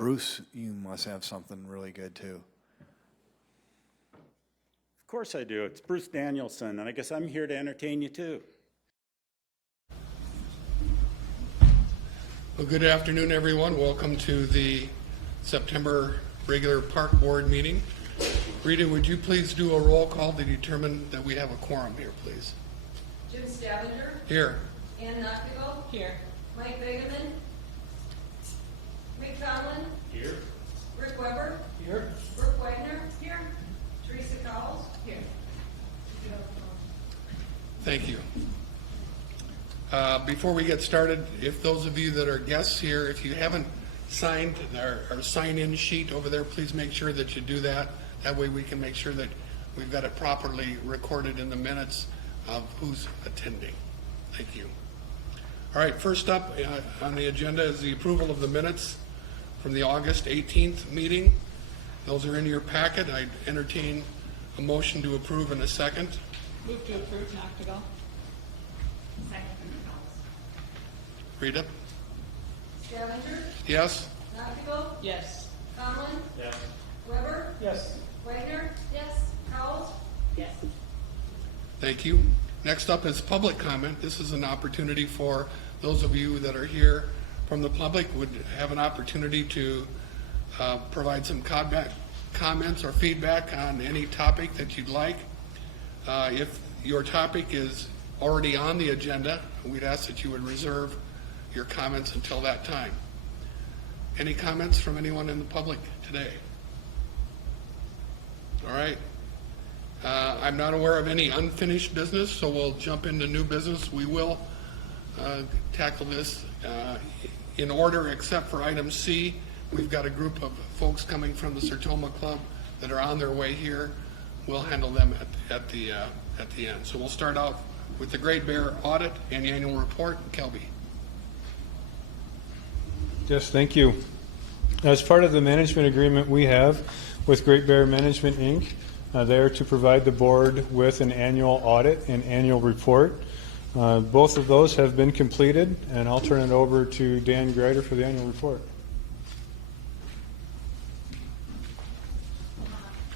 Bruce, you must have something really good too. Of course I do. It's Bruce Danielson, and I guess I'm here to entertain you too. Well, good afternoon, everyone. Welcome to the September regular Park Board meeting. Rita, would you please do a roll call to determine that we have a quorum here, please? Jim Stavanger. Here. Ann Noctigal. Here. Mike Begeman. Rick Conlon. Here. Rick Weber. Here. Brooke Wagner. Here. Teresa Cowles. Here. Thank you. Before we get started, if those of you that are guests here, if you haven't signed our sign-in sheet over there, please make sure that you do that. That way we can make sure that we've got it properly recorded in the minutes of who's attending. Thank you. All right, first up on the agenda is the approval of the minutes from the August 18th meeting. Those are in your packet. I entertain a motion to approve in a second. Move to approve, Noctigal. Second. Rita? Stavanger. Yes? Noctigal. Yes. Conlon. Yes. Weber. Yes. Wagner. Yes. Cowles. Yes. Thank you. Next up is public comment. This is an opportunity for those of you that are here from the public would have an opportunity to provide some comments or feedback on any topic that you'd like. If your topic is already on the agenda, we'd ask that you would reserve your comments until that time. Any comments from anyone in the public today? All right. I'm not aware of any unfinished business, so we'll jump into new business. We will tackle this in order except for item C. We've got a group of folks coming from the Sertoma Club that are on their way here. We'll handle them at the end. So we'll start out with the Great Bear Audit and the annual report. Kelby. Yes, thank you. As part of the management agreement we have with Great Bear Management, Inc., they are to provide the board with an annual audit and annual report. Both of those have been completed, and I'll turn it over to Dan Greider for the annual report.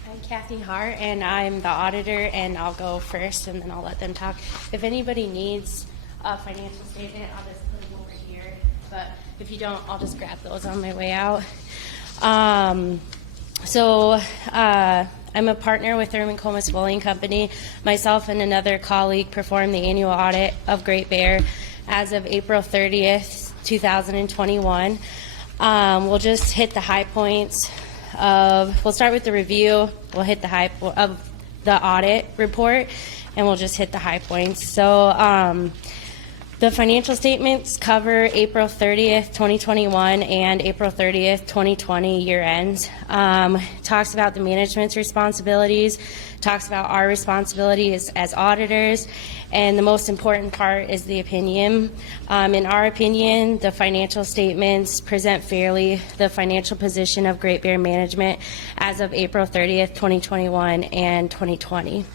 I'm Kathy Hart, and I'm the auditor, and I'll go first, and then I'll let them talk. If anybody needs a financial statement, I'll just put them over here, but if you don't, I'll just grab those on my way out. I'm a partner with Thurman Comas Willing Company. Myself and another colleague performed the annual audit of Great Bear as of April 30th, 2021. We'll just hit the high points we'll start with the review. We'll hit the high of the audit report, and we'll just hit the high points. So the financial statements cover April 30th, 2021 and April 30th, 2020 year ends. Talks about the management's responsibilities, talks about our responsibilities as auditors, and the most important part is the opinion. In our opinion, the financial statements present fairly the financial position of Great Bear Management as of April 30th, 2021 and 2020.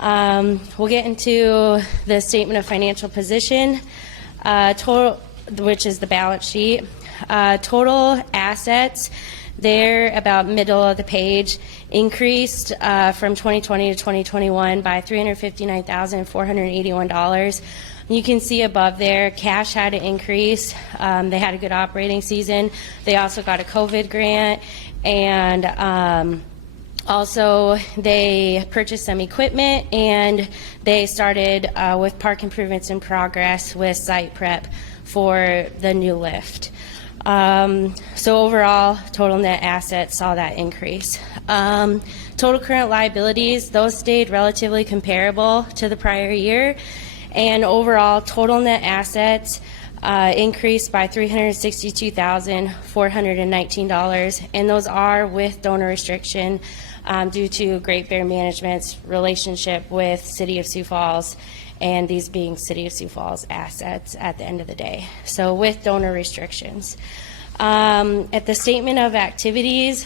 We'll get into the statement of financial position, total, which is the balance sheet. Total assets, they're about middle of the page, increased from 2020 to 2021 by $359,481. You can see above there, cash had to increase. They had a good operating season. They also got a COVID grant, and also, they purchased some equipment, and they started with park improvements in progress with site prep for the new lift. So overall, total net assets saw that increase. Total current liabilities, those stayed relatively comparable to the prior year, and overall total net assets increased by $362,419, and those are with donor restriction due to Great Bear Management's relationship with City of Sioux Falls, and these being City of Sioux Falls assets at the end of the day. So with donor restrictions. At the statement of activities,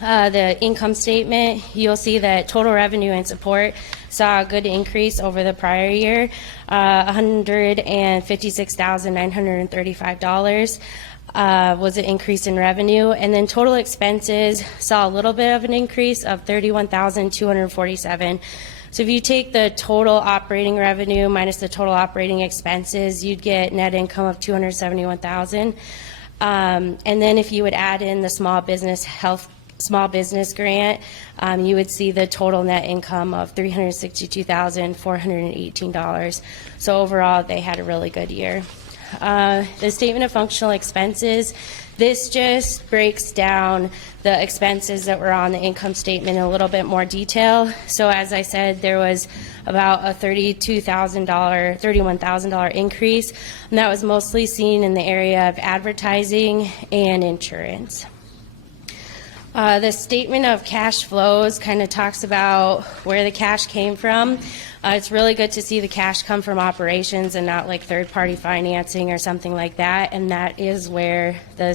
the income statement, you'll see that total revenue and support saw a good increase over the prior year, $156,935. was an increase in revenue. And then total expenses saw a little bit of an increase of $31,247. So if you take the total operating revenue minus the total operating expenses, you'd get net income of $271,000. And then if you would add in the small business grant, you would see the total net income of $362,418. So overall, they had a really good year. The statement of functional expenses, this just breaks down the expenses that were on the income statement in a little bit more detail. So as I said, there was about a $31,000 increase, and that was mostly seen in the area of advertising and insurance. The statement of cash flows kind of talks about where the cash came from. It's really good to see the cash come from operations and not like third-party financing or something like that, and that is where the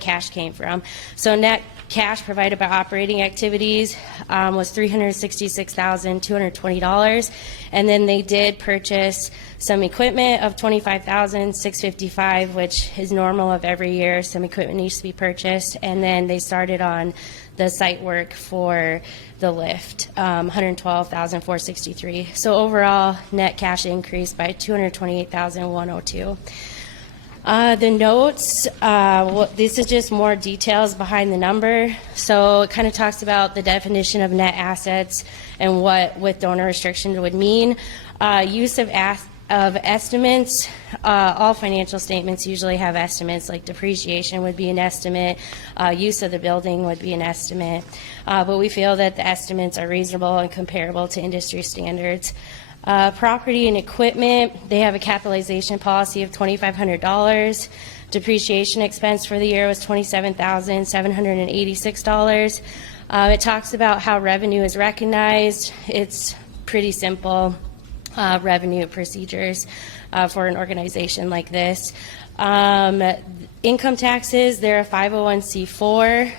cash came from. So net cash provided by operating activities was $366,220, and then they did purchase some equipment of $25,655, which is normal of every year. Some equipment needs to be purchased, and then they started on the site work for the lift, $112,463. So overall, net cash increased by $228,102. The notes, this is just more details behind the number. So it kind of talks about the definition of net assets and what with donor restriction would mean. Use of estimates, all financial statements usually have estimates, like depreciation would be an estimate, use of the building would be an estimate, but we feel that the estimates are reasonable and comparable to industry standards. Property and equipment, they have a capitalization policy of $2,500. Depreciation expense for the year was $27,786. It talks about how revenue is recognized. It's pretty simple. Revenue procedures for an organization like this. Income taxes, they're a 501c4.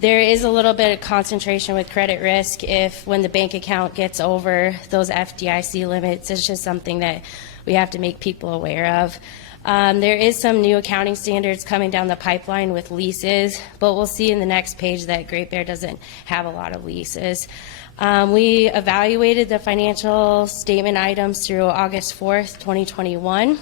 There is a little bit of concentration with credit risk when the bank account gets over those FDIC limits. It's just something that we have to make people aware of. There is some new accounting standards coming down the pipeline with leases, but we'll see in the next page that Great Bear doesn't have a lot of leases. We evaluated the financial statement items through August 4th, 2021.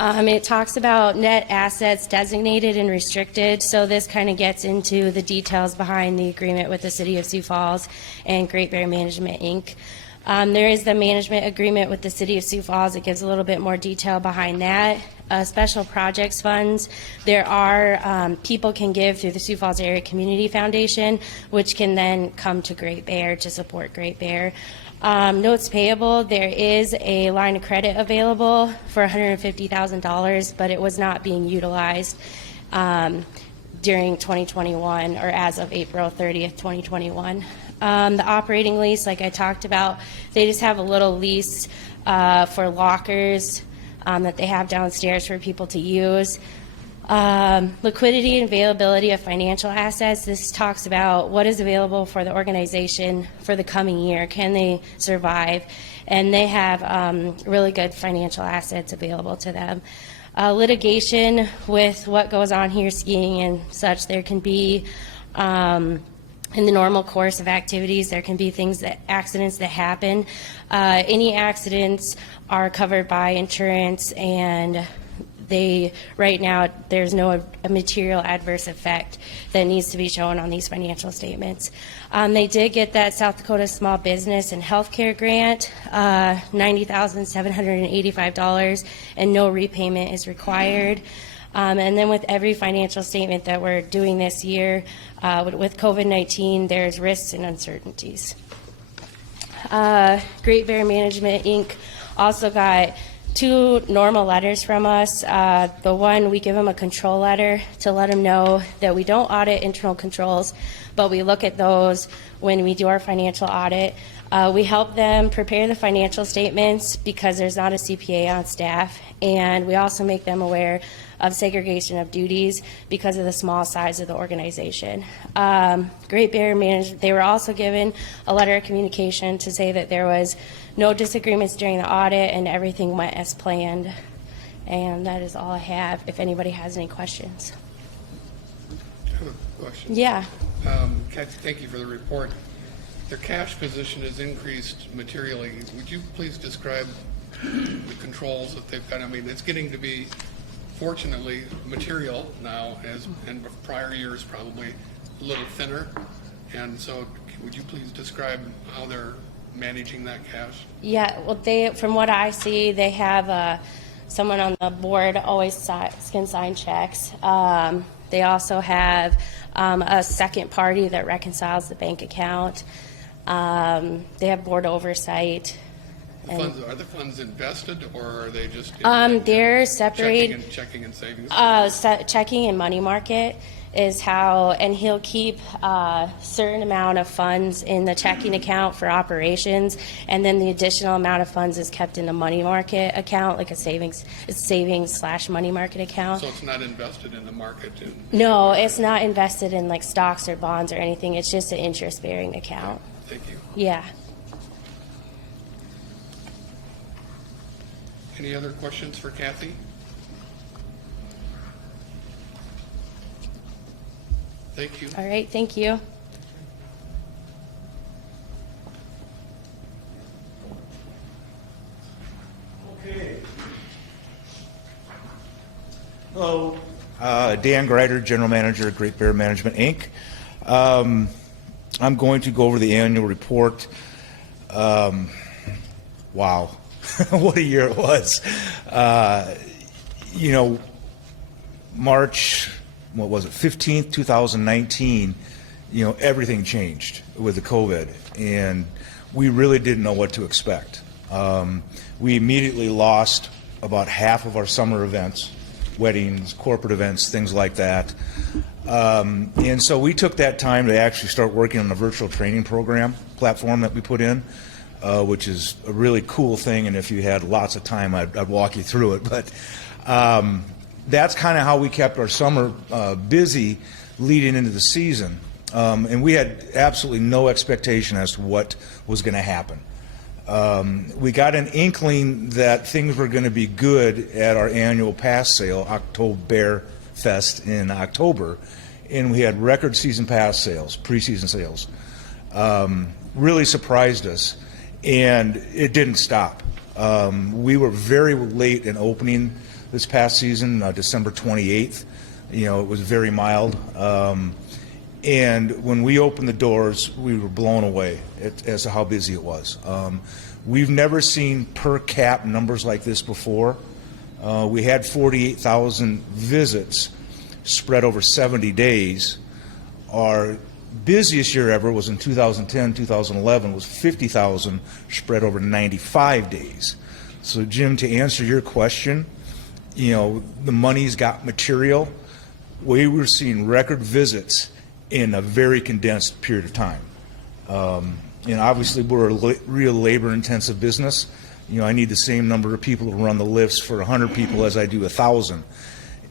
It talks about net assets designated and restricted, so this kind of gets into the details behind the agreement with the City of Sioux Falls and Great Bear Management, Inc. There is the management agreement with the City of Sioux Falls. It gives a little bit more detail behind that. Special projects funds, there are people can give through the Sioux Falls Area Community Foundation, which can then come to Great Bear to support Great Bear. Notes payable, there is a line of credit available for $150,000, but it was not being utilized during 2021 or as of April 30th, 2021. The operating lease, like I talked about, they just have a little lease for lockers that they have downstairs for people to use. Liquidity and availability of financial assets. This talks about what is available for the organization for the coming year. Can they survive? And they have really good financial assets available to them. Litigation with what goes on here, skiing and such, there can be in the normal course of activities, there can be accidents that happen. Any accidents are covered by insurance, and right now, there's no material adverse effect that needs to be shown on these financial statements. They did get that South Dakota Small Business and Healthcare Grant, $90,785, and no repayment is required. And then with every financial statement that we're doing this year, with COVID-19, there's risks and uncertainties. Great Bear Management, Inc. also got 2 normal letters from us. The one, we give them a control letter to let them know that we don't audit internal controls, but we look at those when we do our financial audit. We help them prepare the financial statements because there's not a CPA on staff, and we also make them aware of segregation of duties because of the small size of the organization. Great Bear Management, they were also given a letter of communication to say that there was no disagreements during the audit and everything went as planned. And that is all I have, if anybody has any questions. I have a question. Yeah. Kathy, thank you for the report. Their cash position has increased materially. Would you please describe the controls that they've got? I mean, it's getting to be, fortunately, material now, as in prior years probably a little thinner. And so would you please describe how they're managing that cash? Yeah, well, from what I see, they have someone on the board always can sign checks. They also have a second party that reconciles the bank account. They have board oversight. Are the funds invested, or are they just They're separate. checking and savings? Checking and money market is how, and he'll keep a certain amount of funds in the checking account for operations, and then the additional amount of funds is kept in the money market account, like a savings / money market account. So it's not invested in the market? No, it's not invested in like stocks or bonds or anything. It's just an interest-bearing account. Thank you. Yeah. Any other questions for Kathy? Thank you. All right, thank you. Okay. Hello. Dan Greider, General Manager at Great Bear Management, Inc. I'm going to go over the annual report. Wow. What a year it was. March, 15th, 2019, everything changed with the COVID, and we really didn't know what to expect. We immediately lost about half of our summer events, weddings, corporate events, things like that. And so we took that time to actually start working on the virtual training program platform that we put in, which is a really cool thing, and if you had lots of time, I'd walk you through it. But that's kind of how we kept our summer busy leading into the season. And we had absolutely no expectation as to what was going to happen. We got an inkling that things were going to be good at our annual pass sale, October Bear Fest in October, and we had record season pass sales, preseason sales. Really surprised us, and it didn't stop. We were very late in opening this past season, December 28th. It was very mild. And when we opened the doors, we were blown away as to how busy it was. We've never seen per cap numbers like this before. We had 48,000 visits spread over 70 days. Our busiest year ever was in 2010, 2011, was 50,000 spread over 95 days. So Jim, to answer your question, the money's got material. We were seeing record visits in a very condensed period of time. Obviously we're a real labor-intensive business. I need the same number of people to run the lifts for 100 people as I do 1,000,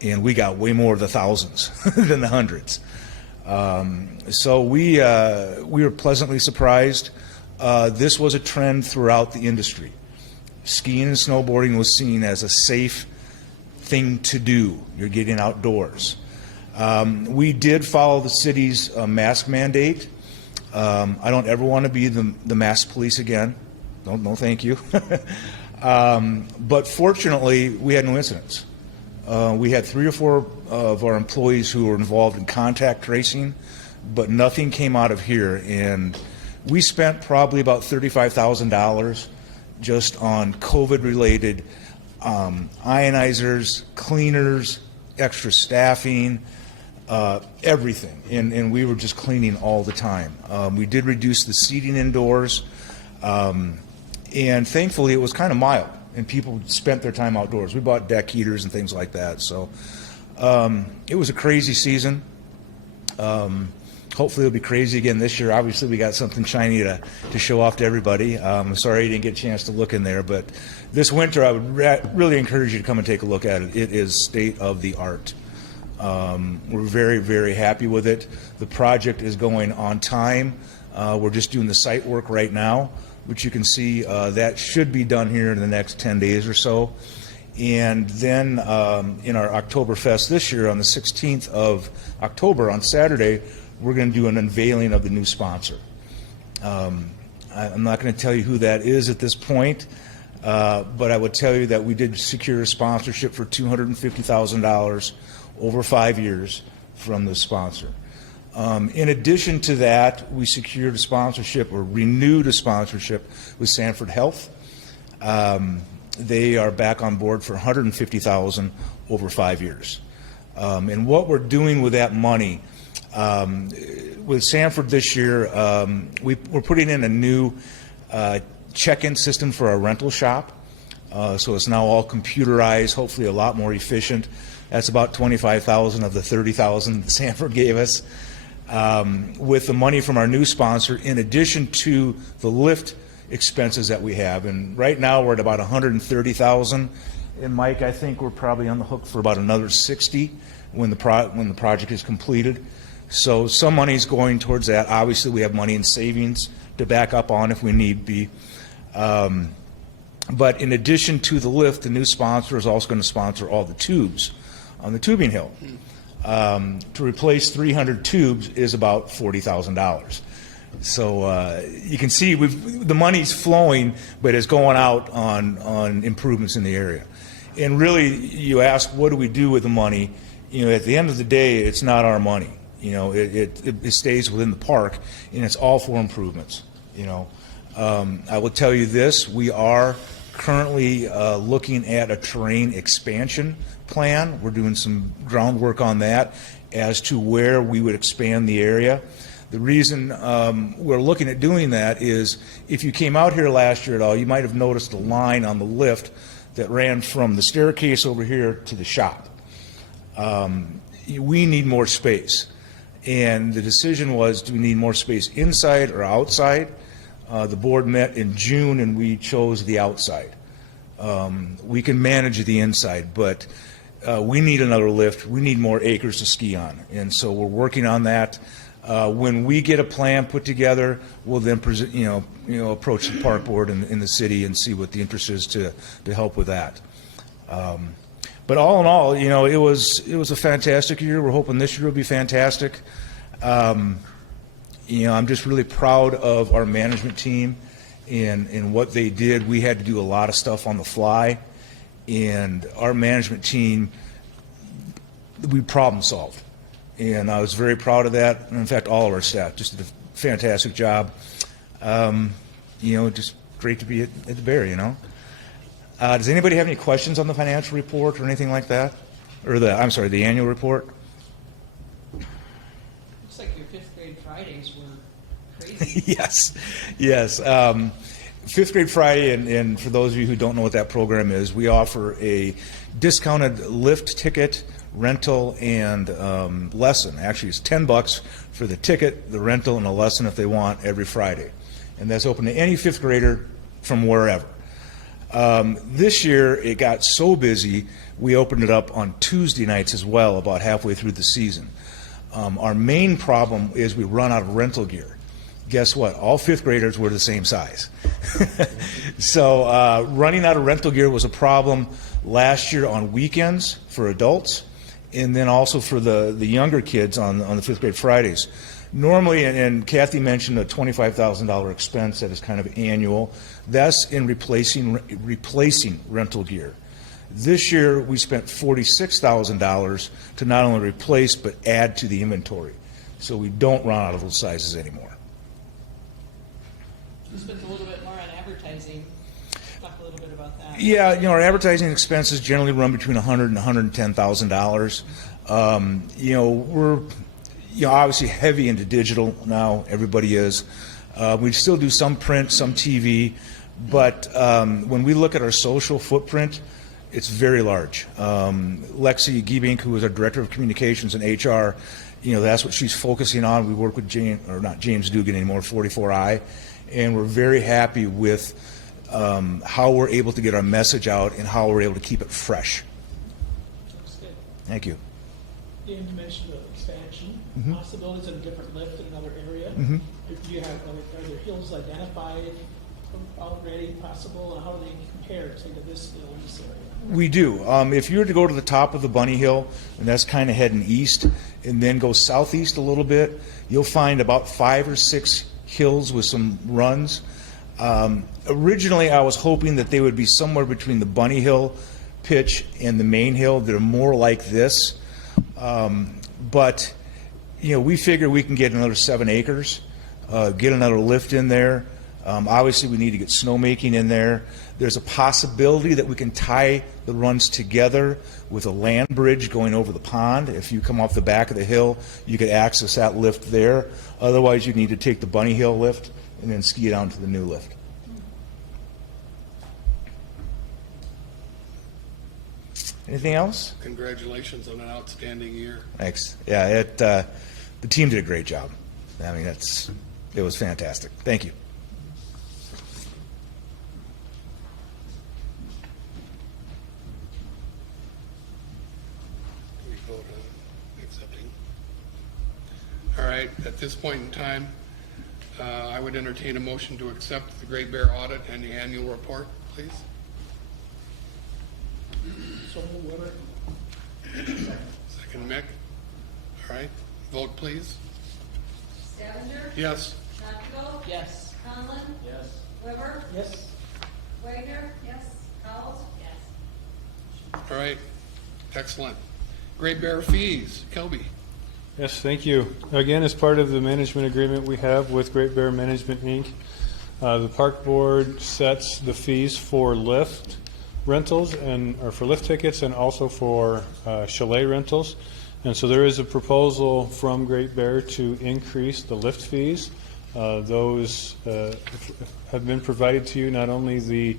and we got way more of the thousands than the hundreds. So we were pleasantly surprised. This was a trend throughout the industry. Skiing and snowboarding was seen as a safe thing to do. You're getting outdoors. We did follow the city's mask mandate. I don't ever want to be the mask police again. No, thank you. But fortunately, we had no incidents. We had 3 or 4 of our employees who were involved in contact tracing, but nothing came out of here. And we spent probably about $35,000 just on COVID-related ionizers, cleaners, extra staffing, everything. And we were just cleaning all the time. We did reduce the seating indoors, and thankfully it was kind of mild, and people spent their time outdoors. We bought deck heaters and things like that. So it was a crazy season. Hopefully it'll be crazy again this year. Obviously we got something shiny to show off to everybody. I'm sorry you didn't get a chance to look in there, but this winter I would really encourage you to come and take a look at it. It is state of the art. We're very, very happy with it. The project is going on time. We're just doing the site work right now, which you can see that should be done here in the next 10 days or so. And then in our Oktoberfest this year, on the 16th of October, on Saturday, we're going to do an unveiling of the new sponsor. I'm not going to tell you who that is at this point, but I would tell you that we did secure a sponsorship for $250,000 over 5 years from the sponsor. In addition to that, we secured a sponsorship or renewed a sponsorship with Sanford Health. They are back on board for $150,000 over 5 years. And what we're doing with that money, with Sanford this year, we're putting in a new check-in system for our rental shop. So it's now all computerized, hopefully a lot more efficient. That's about $25,000 of the $30,000 that Sanford gave us. With the money from our new sponsor, in addition to the lift expenses that we have, and right now we're at about $130,000. And Mike, I think we're probably on the hook for about another $60,000 when the project is completed. So some money is going towards that. Obviously, we have money in savings to back up on if we need be. But in addition to the lift, the new sponsor is also going to sponsor all the tubes on the tubing hill. To replace 300 tubes is about $40,000. So you can see the money's flowing, but it's going out on improvements in the area. And really, you ask, what do we do with the money? You know, at the end of the day, it's not our money. You know, it stays within the park, and it's all for improvements. You know, I will tell you this: we are currently looking at a terrain expansion plan. We're doing some groundwork on that as to where we would expand the area. The reason we're looking at doing that is if you came out here last year at all, you might have noticed a line on the lift that ran from the staircase over here to the shop. We need more space. And the decision was, do we need more space inside or outside? The board met in June and we chose the outside. We can manage the inside, but we need another lift. We need more acres to ski on. And so we're working on that. When we get a plan put together, we'll then present, approach the park board in the city and see what the interest is to help with that. But all in all, it was a fantastic year. We're hoping this year will be fantastic. I'm just really proud of our management team and what they did. We had to do a lot of stuff on the fly, and our management team, we problem solved. And I was very proud of that. And in fact, all of our staff just did a fantastic job. Just great to be at the Bear, Does anybody have any questions on the financial report or anything like that? Or the annual report? Looks like your fifth grade Fridays were crazy. Yes. Fifth grade Friday, and for those of you who don't know what that program is, we offer a discounted lift ticket, rental, and lesson. Actually, it's $10 for the ticket, the rental, and the lesson if they want every Friday. And that's open to any fifth grader from wherever. This year, it got so busy, we opened it up on Tuesday nights as well, about halfway through the season. Our main problem is we run out of rental gear. Guess what? All fifth graders were the same size. So running out of rental gear was a problem last year on weekends for adults, and then also for the younger kids on the fifth grade Fridays. Normally, and Kathy mentioned a $25,000 expense that is kind of annual. That's in replacing rental gear. This year, we spent $46,000 to not only replace but add to the inventory, so we don't run out of those sizes anymore. You spent a little bit more on advertising. Talk a little bit about that. Yeah, our advertising expenses generally run between $100,000 and $110,000. We're obviously heavy into digital now. Everybody is. We still do some print, some TV, but when we look at our social footprint, it's very large. Lexi Giebink, who is our Director of Communications and HR, that's what she's focusing on. We work with not James Dugan anymore, 44i, and we're very happy with how we're able to get our message out and how we're able to keep it fresh. Looks good. Thank you. You mentioned the expansion, possibilities in a different lift in another area. If you have, are there hills identified already possible, and how do they compare, say, to this hill in this area? We do. If you were to go to the top of the Bunny Hill, and that's kind of heading east, and then go southeast a little bit, you'll find about 5 or 6 hills with some runs. Originally, I was hoping that they would be somewhere between the Bunny Hill pitch and the main hill. They're more like this. But, you know, we figure we can get another 7 acres, get another lift in there. Obviously, we need to get snowmaking in there. There's a possibility that we can tie the runs together with a land bridge going over the pond. If you come off the back of the hill, you could access that lift there. Otherwise, you need to take the Bunny Hill lift and then ski down to the new lift. Anything else? Congratulations on an outstanding year. Thanks. Yeah, the team did a great job. I mean, it was fantastic. Thank you. Can we vote on accepting? All right, at this point in time, I would entertain a motion to accept the Great Bear audit and the annual report, please. So Weber. Second, Mick. All right, vote please. Stavanger? Yes. Montigo? Yes. Conlon? Yes. Weber? Yes. Wagner? Yes. Cowles? Yes. All right, excellent. Great Bear fees, Kelby. Yes, thank you. Again, as part of the management agreement we have with Great Bear Management, Inc., the park board sets the fees for lift rentals or for lift tickets and also for chalet rentals. And so there is a proposal from Great Bear to increase the lift fees. Those have been provided to you, not only the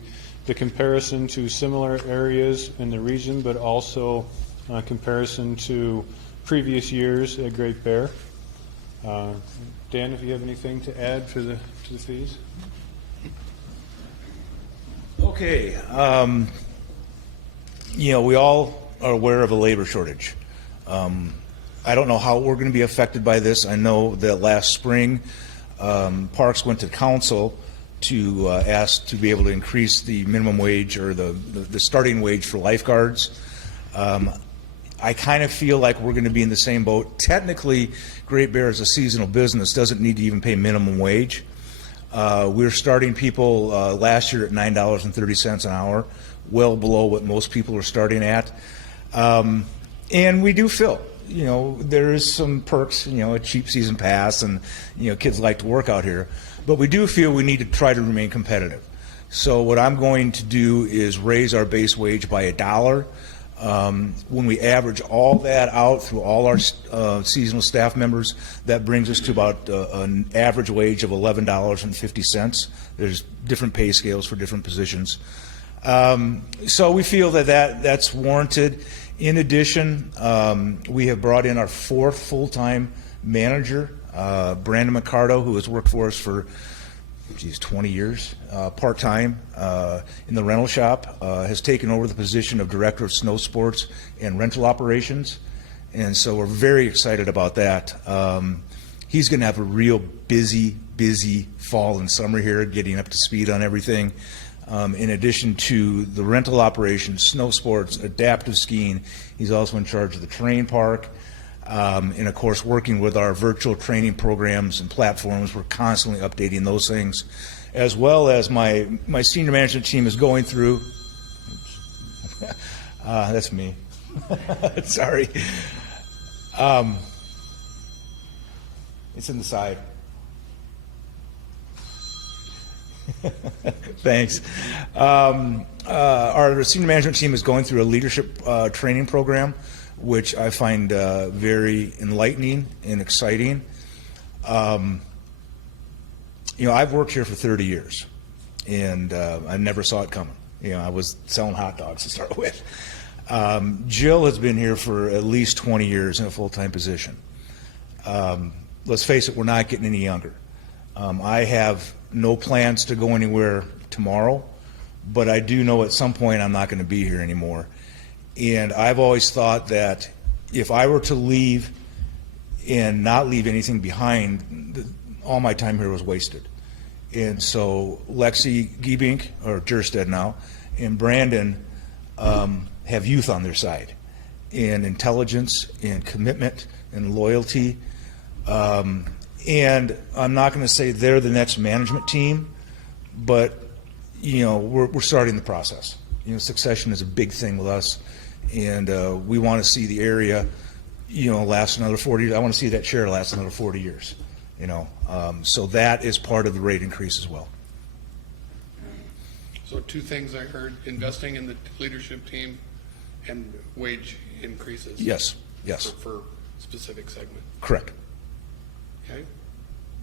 comparison to similar areas in the region, but also comparison to previous years at Great Bear. Dan, if you have anything to add to the fees? Okay. You know, we all are aware of a labor shortage. I don't know how we're going to be affected by this. I know that last spring, Parks went to council to ask to be able to increase the minimum wage or the starting wage for lifeguards. I kind of feel like we're going to be in the same boat. Technically, Great Bear is a seasonal business, doesn't need to even pay minimum wage. We're starting people last year at $9.30 an hour, well below what most people are starting at. And we do fill. You know, there is some perks, you know, a cheap season pass, and, you know, kids like to work out here. But we do feel we need to try to remain competitive. So what I'm going to do is raise our base wage by $1. When we average all that out through all our seasonal staff members, that brings us to about an average wage of $11.50. There's different pay scales for different positions. So we feel that's warranted. In addition, we have brought in our 4th full-time manager, Brandon McCardo, who has worked for us for 20 years, part-time in the rental shop, has taken over the position of Director of Snow Sports and Rental Operations, and so we're very excited about that. He's going to have a real busy fall and summer here, getting up to speed on everything. In addition to the rental operations, snow sports, adaptive skiing, he's also in charge of the terrain park. And of course, working with our virtual training programs and platforms, we're constantly updating those things, as well as my senior management team is going through. That's me. Sorry. It's in the side. Thanks. Our senior management team is going through a leadership training program, which I find very enlightening and exciting. You know, I've worked here for 30 years, and I never saw it coming. You know, I was selling hot dogs to start with. Jill has been here for at least 20 years in a full-time position. Let's face it, we're not getting any younger. I have no plans to go anywhere tomorrow, but I do know at some point I'm not going to be here anymore. And I've always thought that if I were to leave and not leave anything behind, all my time here was wasted. And so Lexi Giebink, or Jerstead now, and Brandon have youth on their side, and intelligence, and commitment, and loyalty. And I'm not going to say they're the next management team, but we're starting the process. Succession is a big thing with us, and we want to see the area, last another 40 years. I want to see that chair last another 40 years. So that is part of the rate increase as well. So two things I heard: investing in the leadership team and wage increases. Yes. For specific segment. Correct. Okay.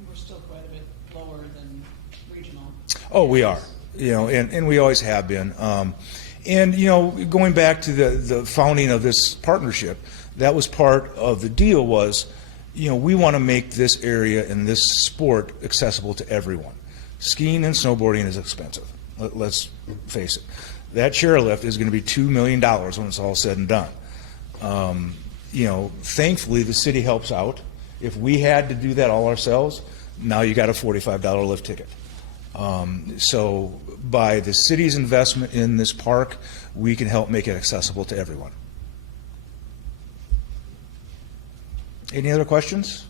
We're still quite a bit lower than regional. Oh, we are. And we always have been. And going back to the founding of this partnership, that was part of the deal. Was we want to make this area and this sport accessible to everyone. Skiing and snowboarding is expensive. Let's face it. That chairlift is going to be $2 million when it's all said and done. Thankfully the city helps out. If we had to do that all ourselves, now you got a $45 lift ticket. So by the city's investment in this park, we can help make it accessible to everyone. Any other questions?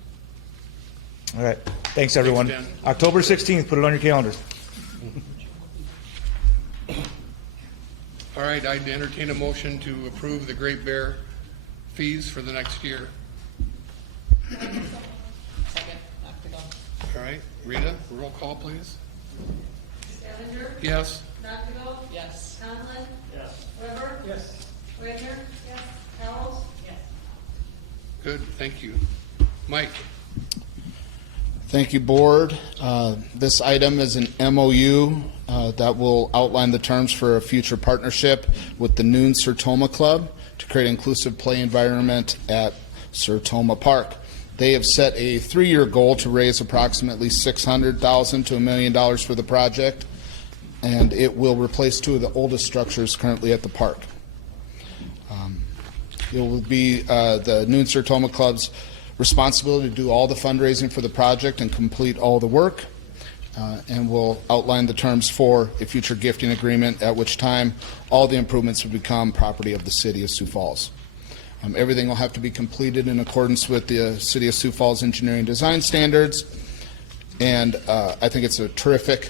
All right. Thanks, everyone. Thanks, Dan. October 16th, put it on your calendars. All right, I'd entertain a motion to approve the Great Bear fees for the next year. Second, knocked it off. All right, Rita, roll call, please. Challenger? Yes. Knockigal? Yes. Conlon? Yes. Weber? Yes. Wagner? Yes. Powell? Yes. Good, thank you. Mike? Thank you, Board. This item is an MOU that will outline the terms for a future partnership with the noon Sertoma Club to create an inclusive play environment at Sertoma Park. They have set a 3-year goal to raise approximately $600,000 to $1 million for the project, and it will replace 2 of the oldest structures currently at the park. It will be the noon Sertoma Club's responsibility to do all the fundraising for the project and complete all the work, and will outline the terms for a future gifting agreement, at which time all the improvements will become property of the city of Sioux Falls. Everything will have to be completed in accordance with the City of Sioux Falls engineering design standards, and I think it's a terrific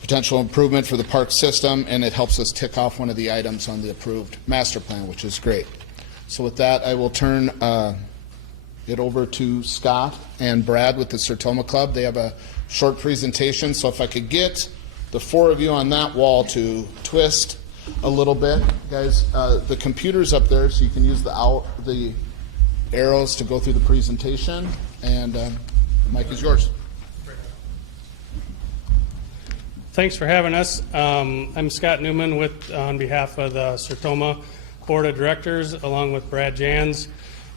potential improvement for the park system, and it helps us tick off one of the items on the approved master plan, which is great. So with that, I will turn it over to Scott and Brad with the Sertoma Club. They have a short presentation, so if I could get the 4 of you on that wall to twist a little bit. Guys, the computer's up there, so you can use the arrows to go through the presentation, and the mic is yours. Thanks for having us. I'm Scott Newman on behalf of the Sertoma Board of Directors, along with Brad Jans.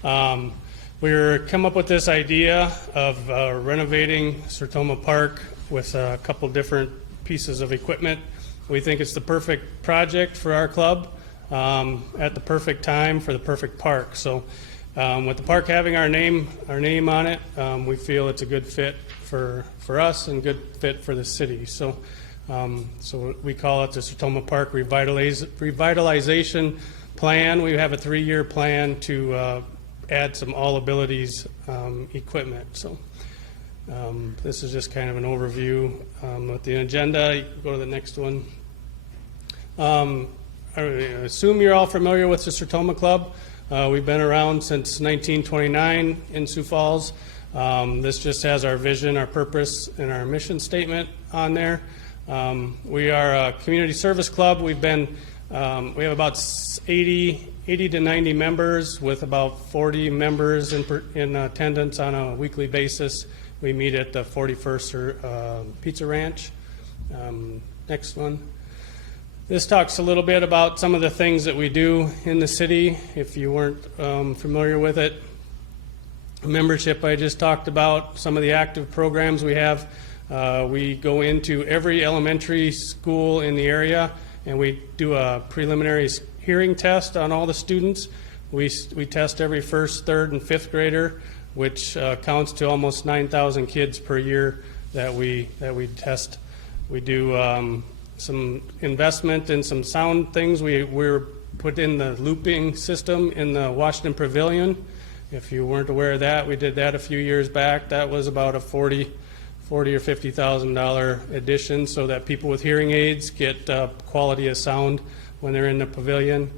We come up with this idea of renovating Sertoma Park with a couple different pieces of equipment. We think it's the perfect project for our club at the perfect time for the perfect park. So with the park having our name on it, we feel it's a good fit for us and good fit for the city. So we call it the Sertoma Park Revitalization Plan. We have a 3-year plan to add some all abilities equipment. So this is just kind of an overview with the agenda. You can go to the next one. I assume you're all familiar with the Sertoma Club. We've been around since 1929 in Sioux Falls. This just has our vision, our purpose, and our mission statement on there. We are a community service club. We have about 80 to 90 members, with about 40 members in attendance on a weekly basis. We meet at the 41st Pizza Ranch. Next one. This talks a little bit about some of the things that we do in the city, if you weren't familiar with it. Membership I just talked about, some of the active programs we have. We go into every elementary school in the area, and we do a preliminary hearing test on all the students. We test every 1st, 3rd, and 5th grader, which counts to almost 9,000 kids per year that we test. We do some investment in some sound things. We're put in the looping system in the Washington Pavilion. If you weren't aware of that, we did that a few years back. That was about a $40,000 or $50,000 addition, so that people with hearing aids get quality of sound when they're in the pavilion.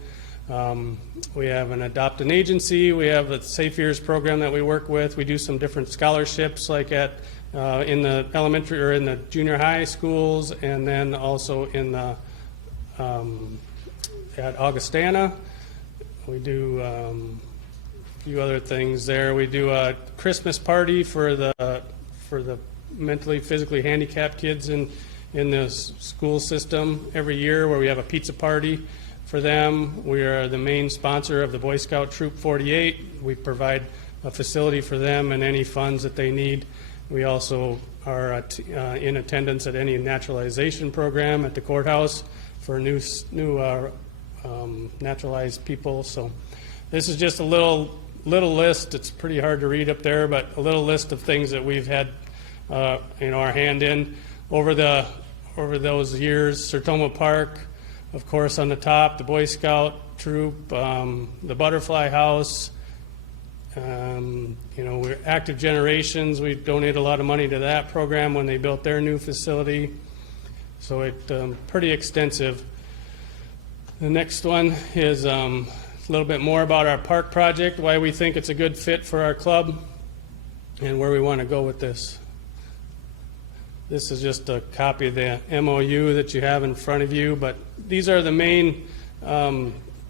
We have an Adopt an Agency. We have a Safe Ears program that we work with. We do some different scholarships, like in the elementary or in the junior high schools, and then also in the at Augustana. We do a few other things there. We do a Christmas party for the mentally, physically handicapped kids in the school system every year, where we have a pizza party for them. We are the main sponsor of the Boy Scout Troop 48. We provide a facility for them and any funds that they need. We also are in attendance at any naturalization program at the courthouse for new naturalized people. So this is just a little list. It's pretty hard to read up there, but a little list of things that we've had our hand in over those years. Sertoma Park, of course, on the top, the Boy Scout Troop, the Butterfly House. We're Active Generations. We donate a lot of money to that program when they built their new facility. So it's pretty extensive. The next one is a little bit more about our park project, why we think it's a good fit for our club, and where we want to go with this. This is just a copy of the MOU that you have in front of you, but these are the main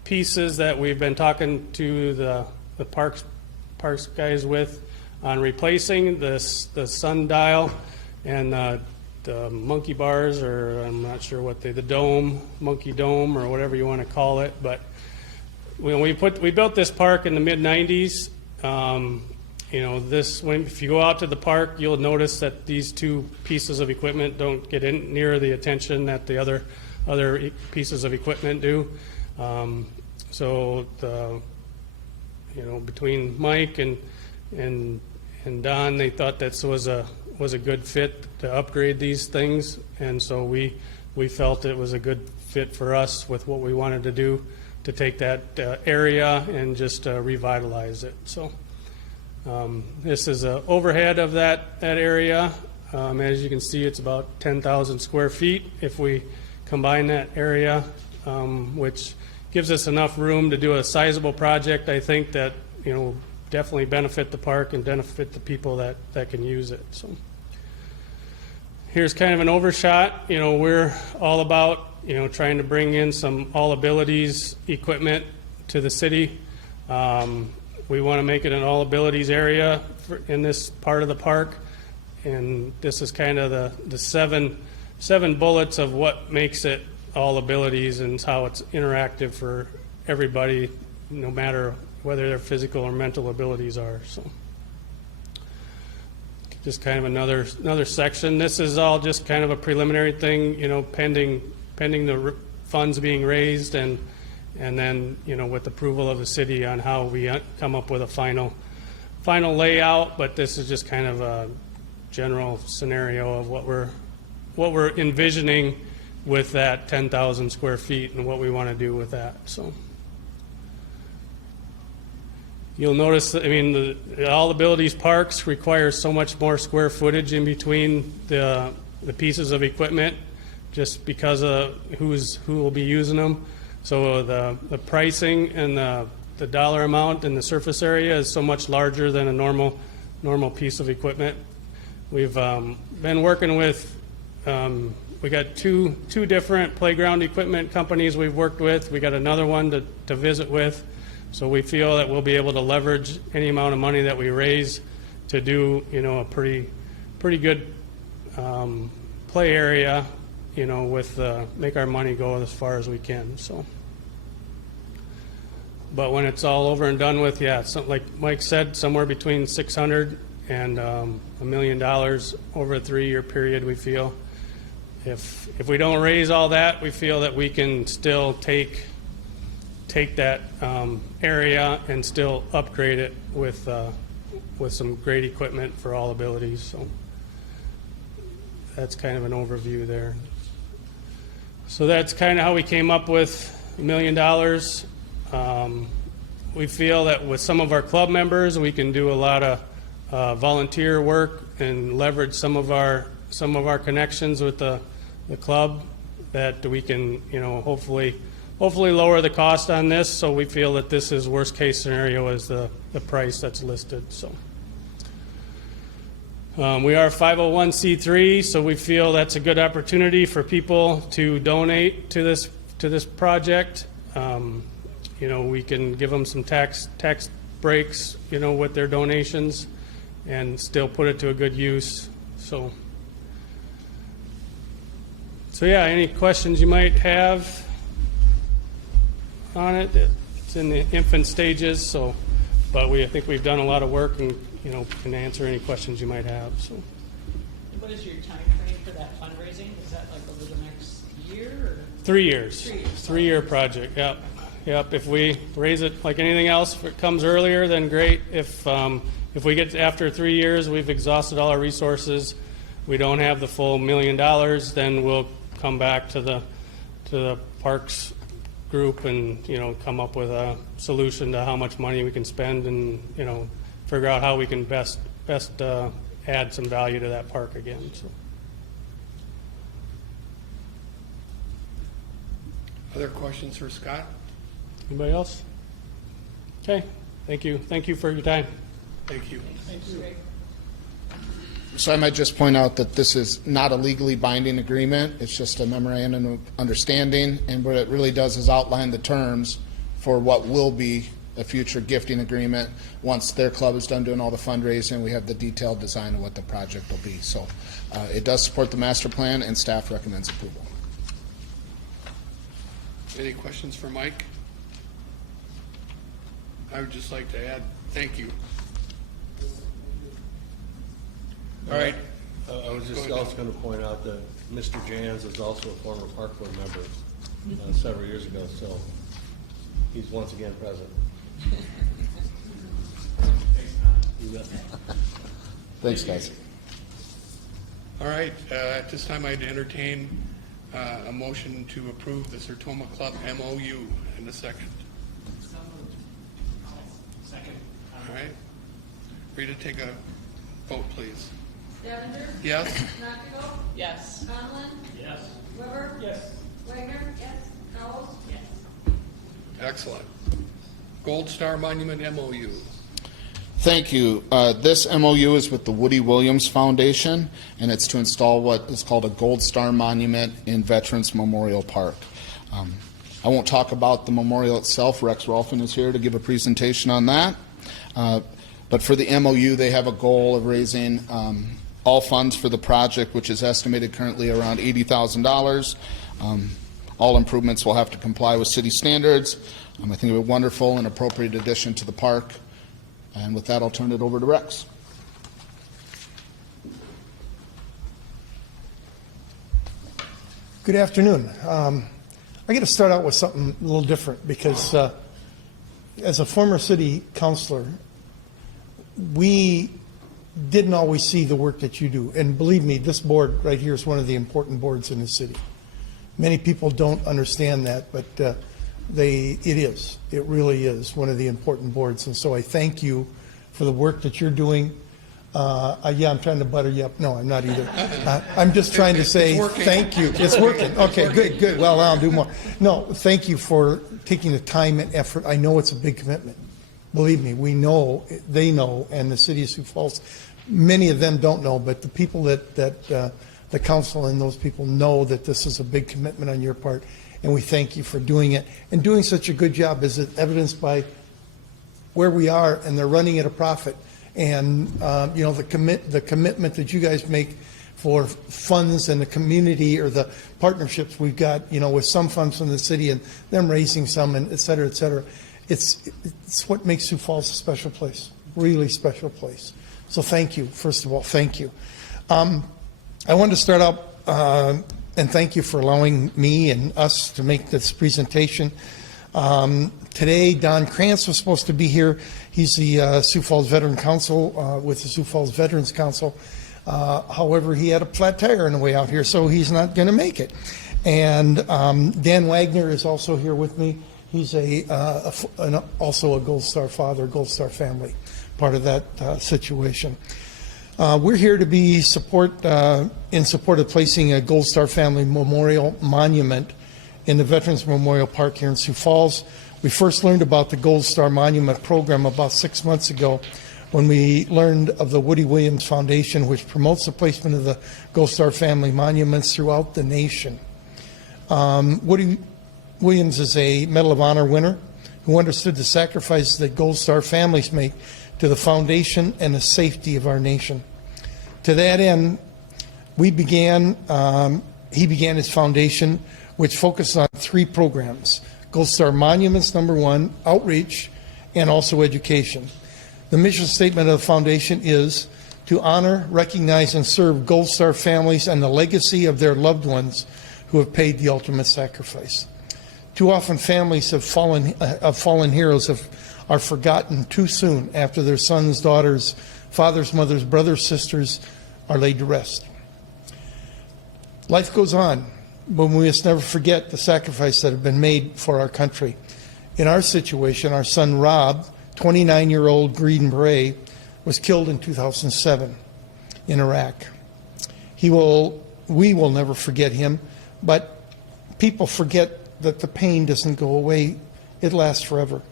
pieces that we've been talking to the parks guys with on replacing the sundial and the monkey bars, or I'm not sure what the dome, monkey dome, or whatever you want to call it. But when we built this park in the mid-90s. If you go out to the park, you'll notice that these two pieces of equipment don't get near the attention that the other pieces of equipment do. Between Mike and Don, they thought that was a good fit to upgrade these things, and so we felt it was a good fit for us with what we wanted to do to take that area and just revitalize it. So. This is an overhead of that area. As you can see, it's about 10,000 square feet if we combine that area, which gives us enough room to do a sizable project, I think, that definitely benefit the park and benefit the people that can use it. So here's kind of an overshot. We're all about trying to bring in some all abilities equipment to the city. We want to make it an all abilities area in this part of the park, and this is kind of the seven bullets of what makes it all abilities and how it's interactive for everybody, no matter whether their physical or mental abilities are. So, just kind of another section. This is all just kind of a preliminary thing, pending the funds being raised and then, with approval of the city on how we come up with a final layout. But this is just kind of a general scenario of what we're envisioning with that 10,000 square feet and what we want to do with that. So you'll notice that, the all abilities parks require so much more square footage in between the pieces of equipment, just because of who will be using them. So the pricing and the dollar amount and the surface area is so much larger than a normal piece of equipment. We've been working with, we got two different playground equipment companies we've worked with. We got another one to visit with. So we feel that we'll be able to leverage any amount of money that we raise to do, a pretty good play area, with make our money go as far as we can. So, but when it's all over and done with, like Mike said, somewhere between $600,000 and $1 million over a 3-year period. We feel if we don't raise all that, we feel that we can still take that area and still upgrade it with some great equipment for all abilities. So that's kind of an overview there. So that's kind of how we came up with $1 million. We feel that with some of our club members, we can do a lot of volunteer work and leverage some of our connections with the club, that we can, hopefully lower the cost on this. So we feel that this is worst case scenario as the price that's listed. So we are a 501c3, so we feel that's a good opportunity for people to donate to this project. We can give them some tax breaks, with their donations, and still put it to a good use. So yeah, any questions you might have on it? It's in the infant stages, but I think we've done a lot of work and, can answer any questions you might have, so. What is your time frame for that fundraising? Is that like over the next year or? 3 years. 3 years. 3-year project, yep. If we raise it like anything else, if it comes earlier, then great. If we get after 3 years, we've exhausted all our resources, we don't have the full $1 million, then we'll come back to the parks group and, come up with a solution to how much money we can spend and, figure out how we can best add some value to that park again, so. Other questions for Scott? Anybody else? Okay, thank you. Thank you for your time. Thank you. So I might just point out that this is not a legally binding agreement. It's just a memorandum of understanding, and what it really does is outline the terms for what will be a future gifting agreement. Once their club is done doing all the fundraising, we have the detailed design of what the project will be. So it does support the master plan, and staff recommends approval. Any questions for Mike? I would just like to add, thank you. All right. I was just also going to point out that Mr. Jans is also a former park board member several years ago, so he's once again present. Thanks, guys. All right, at this time I'd entertain a motion to approve the Sertoma Club MOU in a second. Second. All right. Rita, take a vote, please. Devenger? Yes? Nakiro? Yes. Conlon? Yes. Weber? Yes. Wagner? Yes. Knowles? Yes. Excellent. Gold Star Monument MOU. Thank you. This MOU is with the Woody Williams Foundation, and it's to install what is called a Gold Star Monument in Veterans Memorial Park. I won't talk about the memorial itself. Rex Rolfin is here to give a presentation on that. But for the MOU, they have a goal of raising all funds for the project, which is estimated currently around $80,000. All improvements will have to comply with city standards. I think it would be a wonderful and appropriate addition to the park. And with that, I'll turn it over to Rex. Good afternoon. I got to start out with something a little different because as a former city councilor, we didn't always see the work that you do. And believe me, this board right here is one of the important boards in the city. Many people don't understand that, but it is. It really is one of the important boards. And so I thank you for the work that you're doing. Yeah, I'm trying to butter you up. No, I'm not either. I'm just trying to say thank you. It's working. Okay, good. Well, I'll do more. No, thank you for taking the time and effort. I know it's a big commitment. Believe me, we know, they know, and the city of Sioux Falls, many of them don't know, but the people that the council and those people know that this is a big commitment on your part, and we thank you for doing it and doing such a good job, as evidenced by where we are, and they're running at a profit. And the commitment that you guys make for funds and the community or the partnerships we've got, with some funds from the city and them raising some, and et cetera, et cetera. It's what makes Sioux Falls a special place, really special place. So thank you, first of all, thank you. I wanted to start out and thank you for allowing me and us to make this presentation. Today, Don Krantz was supposed to be here. He's the Sioux Falls Veteran Council with the Sioux Falls Veterans Council. However, he had a flat tire on the way out here, so he's not going to make it. And Dan Wagner is also here with me. He's also a Gold Star father, Gold Star family, part of that situation. We're here to be in support of placing a Gold Star Family Memorial Monument in the Veterans Memorial Park here in Sioux Falls. We first learned about the Gold Star Monument program about 6 months ago when we learned of the Woody Williams Foundation, which promotes the placement of the Gold Star Family monuments throughout the nation. Woody Williams is a Medal of Honor winner who understood the sacrifices that Gold Star families make to the foundation and the safety of our nation. To that end, he began his foundation, which focuses on 3 programs: Gold Star Monuments, number 1, outreach, and also education. The mission statement of the foundation is to honor, recognize, and serve Gold Star families and the legacy of their loved ones who have paid the ultimate sacrifice. Too often families of fallen heroes are forgotten too soon after their sons, daughters, fathers, mothers, brothers, sisters are laid to rest. Life goes on, but we must never forget the sacrifice that have been made for our country. In our situation, our son Rob, 29-year-old Green Beret, was killed in 2007 in Iraq. We will never forget him, but people forget that the pain doesn't go away. It lasts forever.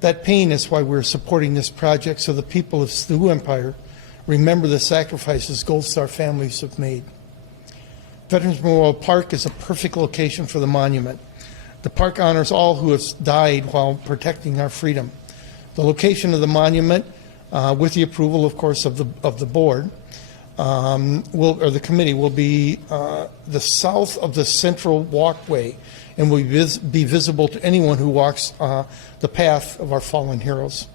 That pain is why we're supporting this project, so the people of Sioux Empire remember the sacrifices Gold Star families have made. Veterans Memorial Park is a perfect location for the monument. The park honors all who have died while protecting our freedom. The location of the monument, with the approval, of course, of the board, or the committee, will be the south of the central walkway and will be visible to anyone who walks the path of our fallen heroes.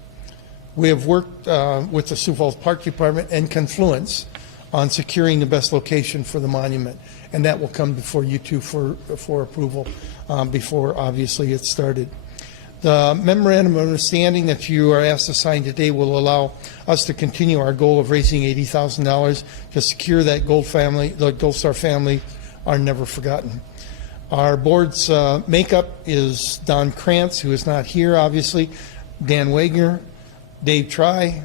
We have worked with the Sioux Falls Park Department and Confluence on securing the best location for the monument, and that will come before you two for approval before, obviously, it's started. The memorandum of understanding that you are asked to sign today will allow us to continue our goal of raising $80,000 to secure that the Gold Star family are never forgotten. Our board's makeup is Don Krantz, who is not here, obviously, Dan Wagner, Dave Try,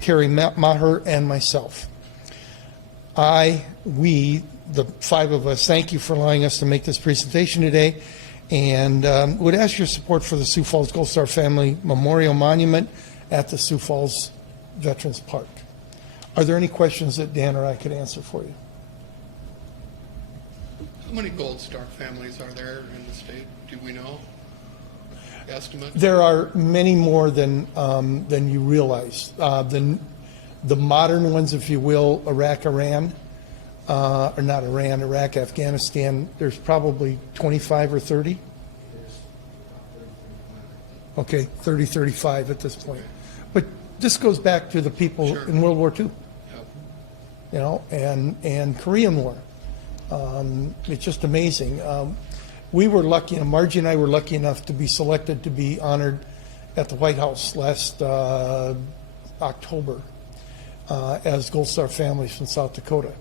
Terry Maher, and myself. We, the 5 of us, thank you for allowing us to make this presentation today, and would ask your support for the Sioux Falls Gold Star Family Memorial Monument at the Sioux Falls Veterans Park. Are there any questions that Dan or I could answer for you? How many Gold Star families are there in the state? Do we know? Estimate? There are many more than you realize. The modern ones, if you will, Iraq, Afghanistan, there's probably 25 or 30. Okay, 30, 35 at this point. But this goes back to the people in World War II, you know, and Korean War. It's just amazing. We were lucky, and Margie and I were lucky enough to be selected to be honored at the White House last October as Gold Star families from South Dakota.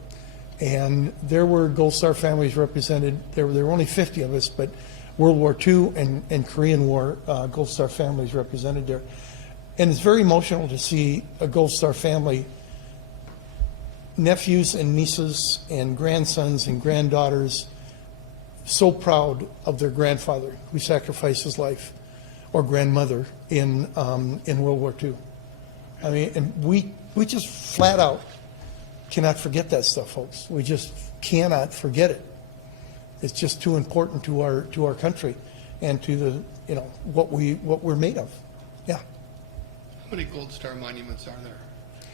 And there were Gold Star families represented. There were only 50 of us, but World War II and Korean War Gold Star families represented there. And it's very emotional to see a Gold Star family, nephews and nieces and grandsons and granddaughters, so proud of their grandfather who sacrificed his life, or grandmother in World War II. I mean, and we just flat out cannot forget that stuff, folks. We just cannot forget it. It's just too important to our country and to the, you know, what we're made of. Yeah. How many Gold Star monuments are there?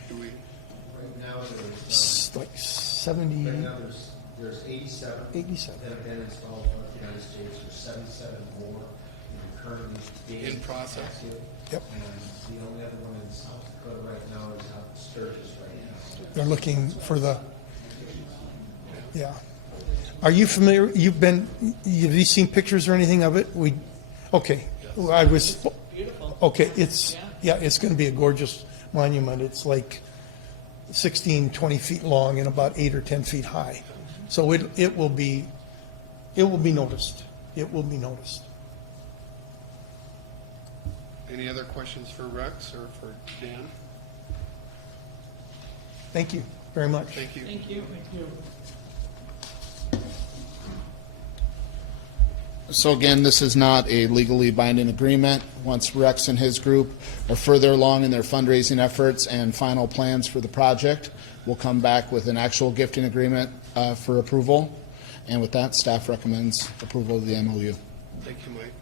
Do we? Right now, there's Like 70. right now there's 87. 87. That have been installed throughout the United States. There's 77 more currently In process. And Yep. the only other one in South Dakota right now is out in Sturgis right now. They're looking for the. Yeah. Are you familiar? Have you seen pictures or anything of it? Okay. I was. Beautiful. Okay. It's going to be a gorgeous monument. It's like 16, 20 feet long and about 8 or 10 feet high. So it will be it will be noticed. It will be noticed. Any other questions for Rex or for Dan? Thank you very much. Thank you. Thank you. Thank you. So again, this is not a legally binding agreement. Once Rex and his group are further along in their fundraising efforts and final plans for the project, we'll come back with an actual gifting agreement for approval. And with that, staff recommends approval of the MOU. Thank you, Mike.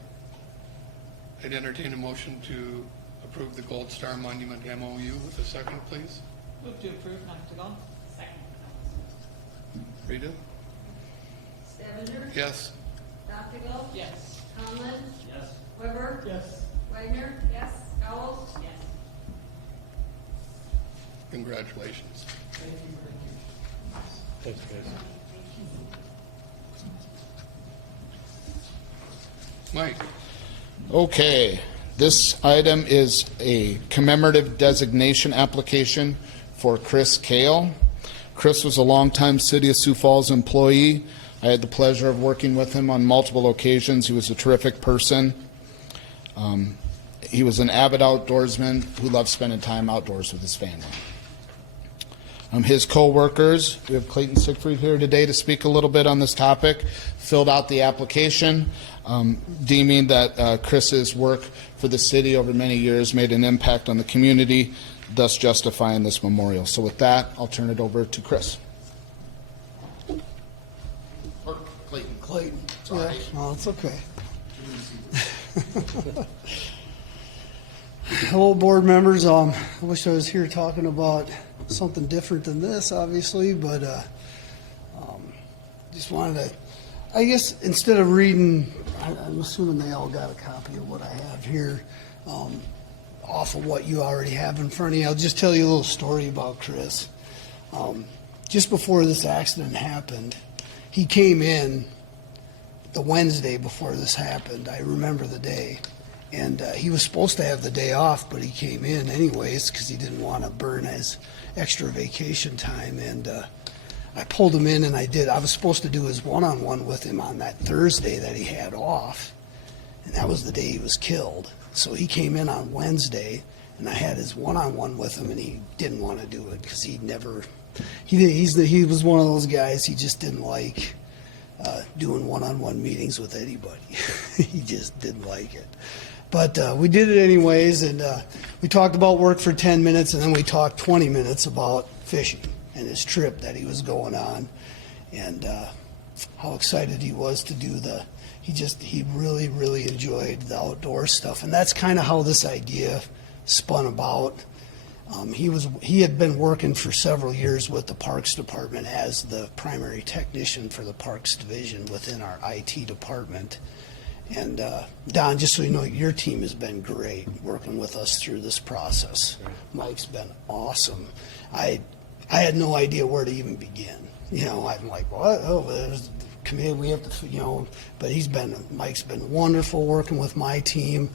I'd entertain a motion to approve the Gold Star Monument MOU with a second, please. Move to approve, not to go. Second. Rita? Stevinger? Yes. Doctigal? Yes. Conlon? Yes. Weber? Yes. Wagner? Yes. Gowles? Yes. Congratulations. Thank you. Thanks, guys. Mike? Okay, this item is a commemorative designation application for Chris Kale. Chris was a longtime City of Sioux Falls employee. I had the pleasure of working with him on multiple occasions. He was a terrific person. He was an avid outdoorsman who loved spending time outdoors with his family. His co-workers, we have Clayton Siegfried here today to speak a little bit on this topic, filled out the application, deeming that Chris's work for the city over many years made an impact on the community, thus justifying this memorial. So with that, I'll turn it over to Chris. Or Clayton. Clayton. Sorry. Yeah, no, it's okay. Hello, board members. I wish I was here talking about something different than this, obviously, but just wanted to, I guess, instead of reading, I'm assuming they all got a copy of what I have here, off of what you already have in front of you. I'll just tell you a little story about Chris. Just before this accident happened, he came in the Wednesday before this happened. I remember the day. And he was supposed to have the day off, but he came in anyways because he didn't want to burn his extra vacation time. And I pulled him in, and I was supposed to do his one-on-one with him on that Thursday that he had off. And that was the day he was killed. So he came in on Wednesday, and I had his one-on-one with him, and he didn't want to do it because he was one of those guys, he just didn't like doing one-on-one meetings with anybody. He just didn't like it. But we did it anyways, and we talked about work for 10 minutes, and then we talked 20 minutes about fishing and his trip that he was going on, and how excited he was to do he really, really enjoyed the outdoor stuff. And that's kind of how this idea spun about. He had been working for several years with the Parks Department as the primary technician for the Parks Division within our IT department. And Don, just so you know, your team has been great working with us through this process. Mike's been awesome. I had no idea where to even begin. You know, I'm like, what? Oh, there's the committee. We have to, you know. But Mike's been wonderful working with my team.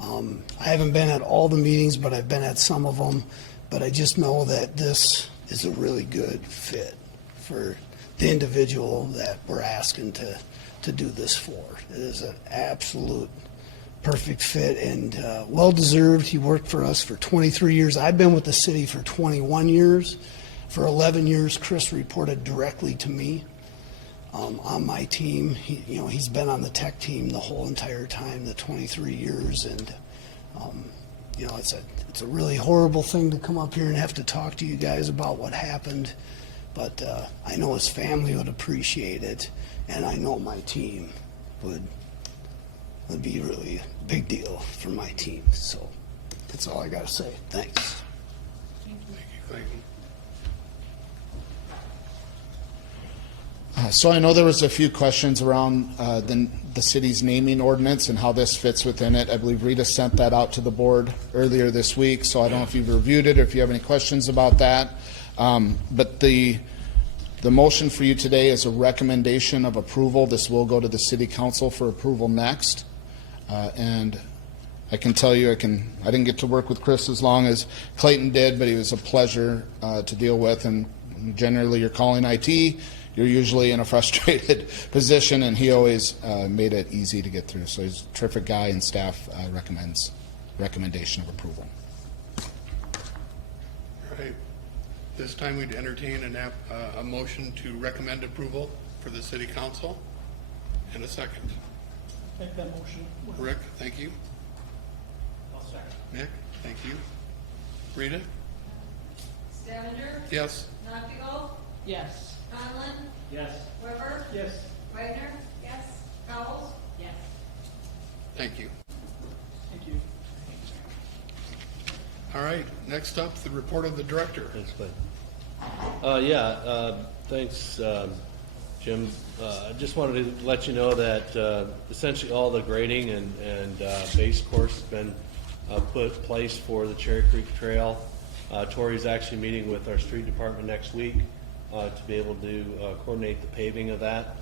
I haven't been at all the meetings, but I've been at some of them. But I just know that this is a really good fit for the individual that we're asking to do this for. It is an absolute perfect fit and well-deserved. He worked for us for 23 years. I've been with the city for 21 years. For 11 years, Chris reported directly to me on my team. He's been on the tech team the whole entire time, the 23 years, and it's a really horrible thing to come up here and have to talk to you guys about what happened, but I know his family would appreciate it, and I know my team would be really a big deal for my team. So that's all I got to say. Thanks. Thank you, Clayton. So I know there was a few questions around the city's naming ordinance and how this fits within it. I believe Rita sent that out to the board earlier this week, so I don't know if you've reviewed it or if you have any questions about that. But the motion for you today is a recommendation of approval. This will go to the city council for approval next. And I can tell you, I didn't get to work with Chris as long as Clayton did, but he was a pleasure to deal with. And generally, you're calling IT, you're usually in a frustrated position, and he always made it easy to get through. So he's a terrific guy, and staff recommendation of approval. All right. This time we'd entertain a motion to recommend approval for the city council. And a second. Make that motion. Rick, thank you. I'll second. Nick, thank you. Rita? Stavenger, Yes. Noctigal, Yes. Conlon, Yes. Weber, Yes. Wagner. Yes. Cowles. Yes. Thank you. Thank you. All right, next up, the report of the director. Thanks, Glenn. Thanks, Jim. I just wanted to let you know that essentially all the grading and base course has been placed for the Cherry Creek Trail. Tori's actually meeting with our street department next week to be able to coordinate the paving of that.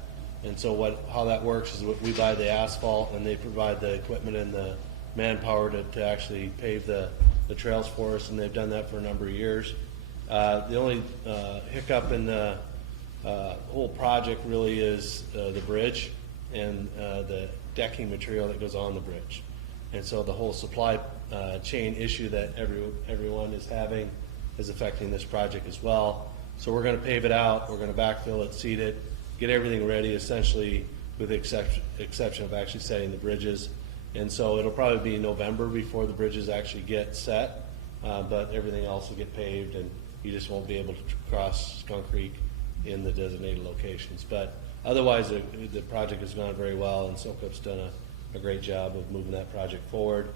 And so how that works is we buy the asphalt and they provide the equipment and the manpower to actually pave the trails for us, and they've done that for a number of years. The only hiccup in the whole project really is the bridge and the decking material that goes on the bridge. And so the whole supply chain issue that everyone is having is affecting this project as well. So we're going to pave it out, we're going to backfill it, seed it, get everything ready essentially with the exception of actually setting the bridges. And so it'll probably be November before the bridges actually get set, but everything else will get paved and you just won't be able to cross Skunk Creek in the designated locations. But otherwise, the project has gone very well, and SoCup's done a great job of moving that project forward.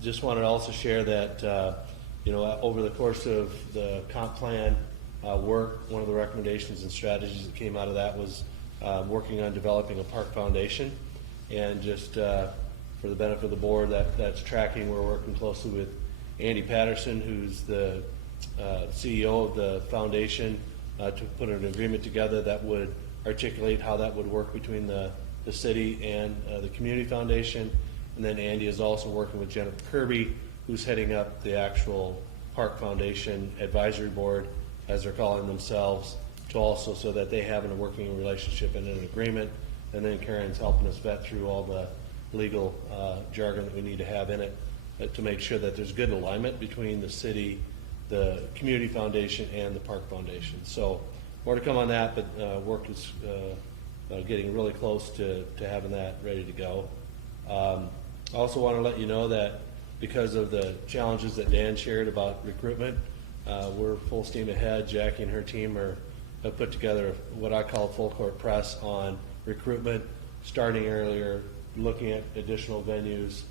Just wanted to also share that over the course of the comp plan work, one of the recommendations and strategies that came out of that was working on developing a park foundation. And just for the benefit of the board that's tracking, we're working closely with Andy Patterson, who's the CEO of the foundation, to put an agreement together that would articulate how that would work between the city and the community foundation. And then Andy is also working with Jennifer Kirby, who's heading up the actual Park Foundation Advisory Board, as they're calling themselves, to also so that they have a working relationship and an agreement. And then Karen's helping us vet through all the legal jargon that we need to have in it to make sure that there's good alignment between the city, the community foundation, and the park foundation. So more to come on that, but work is getting really close to having that ready to go. I also want to let you know that because of the challenges that Dan shared about recruitment, we're full steam ahead. Jackie and her team have put together what I call a full court press on recruitment, starting earlier, looking at additional venues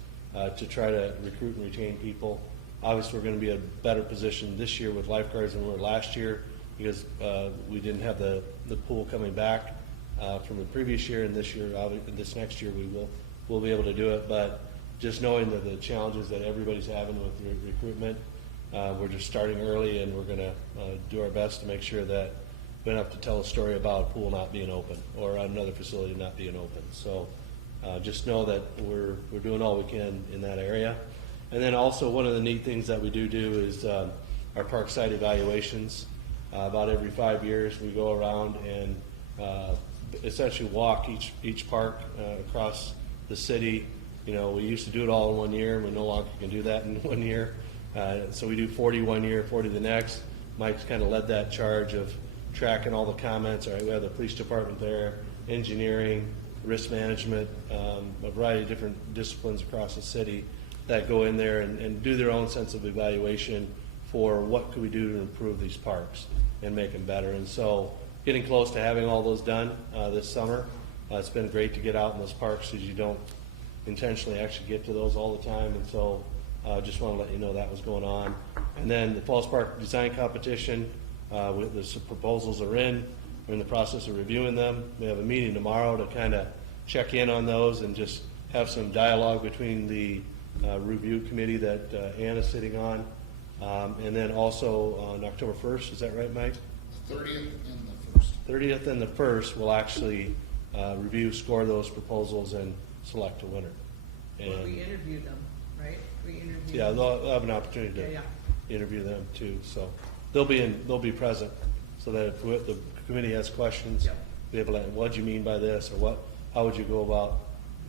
to try to recruit and retain people. Obviously, we're going to be in a better position this year with lifeguards than we were last year because we didn't have the pool coming back from the previous year, and this year, this next year, we'll be able to do it. But just knowing that the challenges that everybody's having with recruitment, we're just starting early, and we're going to do our best to make sure that we don't have to tell a story about a pool not being open or another facility not being open. So just know that we're doing all we can in that area. And then also one of the neat things that we do is our park site evaluations. About every 5 years, we go around and essentially walk each park across the city. We used to do it all in 1 year. We no longer can do that in 1 year. So we do 40 1 year, 40 the next. Mike's kind of led that charge of tracking all the comments. All right, we have the police department there, engineering, risk management, a variety of different disciplines across the city that go in there and do their own sense of evaluation for what could we do to improve these parks and make them better. And so getting close to having all those done this summer. It's been great to get out in those parks because you don't intentionally actually get to those all the time. And so just want to let you know that was going on. And then the Falls Park Design Competition, the proposals are in. We're in the process of reviewing them. We have a meeting tomorrow to kind of check in on those and just have some dialogue between the review committee that Ann is sitting on. And then also on October 1st, is that right, Mike? 30th and the 1st. 30th and the 1st, we'll actually review, score those proposals, and select a winner. Well, we interview them, right? Yeah, they'll have an opportunity to interview them too. So they'll be present. so that if the committee has questions, be able to, what'd you mean by this, or how would you go about,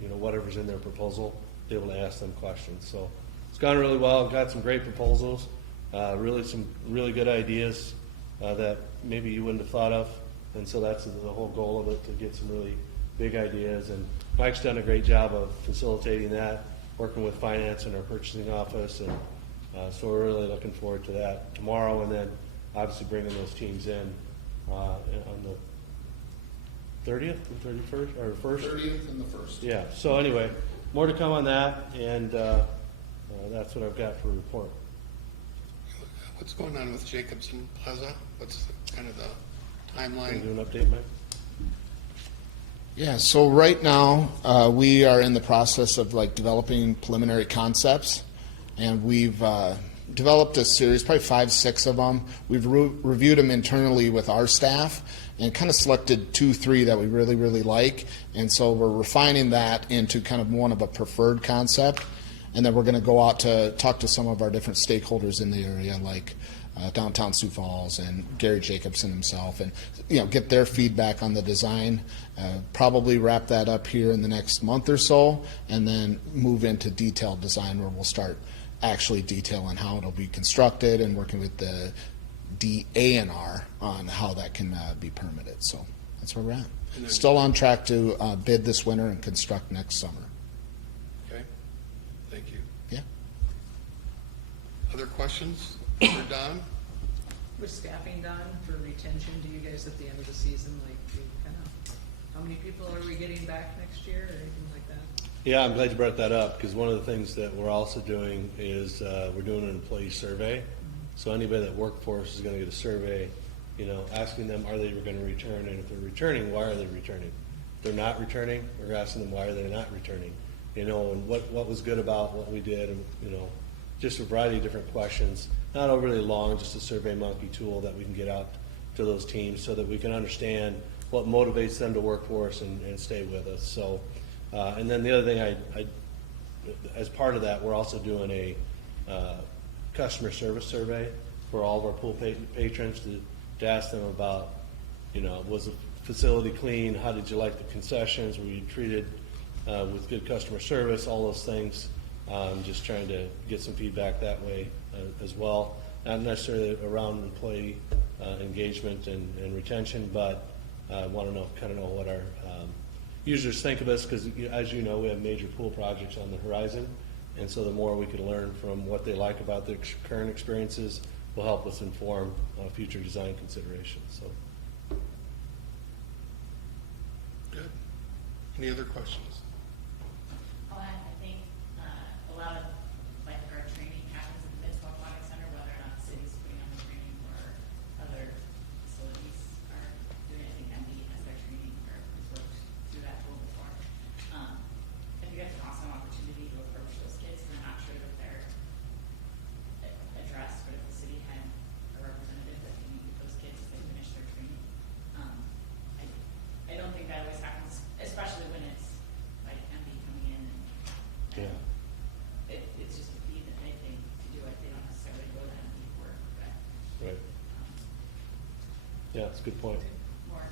whatever's in their proposal, be able to ask them questions. So it's gone really well. Got some great proposals, some really good ideas that maybe you wouldn't have thought of, and so that's the whole goal of it, to get some really big ideas. And Mike's done a great job of facilitating that, working with finance and our purchasing office, and so we're really looking forward to that tomorrow, and then obviously bringing those teams in on the 30th, the 31st, or 1st? 30th and the 1st. Yeah, so anyway, more to come on that, and that's what I've got for a report. What's going on with Jacobson Plaza? What's kind of the timeline? Can you do an update, Mike? Yeah, so right now, we are in the process of developing preliminary concepts, and we've developed a series, probably 5, 6 of them. We've reviewed them internally with our staff and kind of selected 2, 3 that we really, really like. And so we're refining that into kind of one of a preferred concept. And then we're going to go out to talk to some of our different stakeholders in the area, like downtown Sioux Falls and Gary Jacobson himself, and get their feedback on the design. Probably wrap that up here in the next month or so, and then move into detailed design, where we'll start actually detailing how it'll be constructed and working with the DA&R on how that can be permitted. So that's where we're at. Still on track to bid this winter and construct next summer. Okay, thank you. Yeah. Other questions for Don? Was staffing done for retention to you guys at the end of the season? How many people are we getting back next year, or anything like that? Yeah, I'm glad you brought that up, because one of the things that we're also doing is we're doing an employee survey. So anybody that worked for us is going to get a survey, asking them, are they going to return? And if they're returning, why are they returning? If they're not returning, we're asking them, why are they not returning? And what was good about what we did, and, just a variety of different questions. Not overly long, just a Survey Monkey tool that we can get out to those teams so that we can understand what motivates them to work for us and stay with us. So, and then the other thing, I as part of that, we're also doing a customer service survey for all of our pool patrons to ask them about, was the facility clean? How did you like the concessions? Were you treated with good customer service? All those things. Just trying to get some feedback that way as well. Not necessarily around employee engagement and retention, but want to kind of know what our users think of us, because as you know, we have major pool projects on the horizon, and so the more we can learn from what they like about their current experiences will help us inform future design considerations. So, good. Any other questions? I think a lot of lifeguard training happens at the Midswell Aquatic Center, whether or not the city's putting on the training or other facilities are doing it. I think MD has their training or has worked through that tool before. I think that's an awesome opportunity to approach those kids. I'm not sure that they're addressed, but if the city had a representative that can meet with those kids as they finish their training, I don't think that always happens, especially when it's like MD coming in and yeah. It's just a fee that they think to do it. They don't necessarily go to MD work, but Right. Yeah, that's a good point. more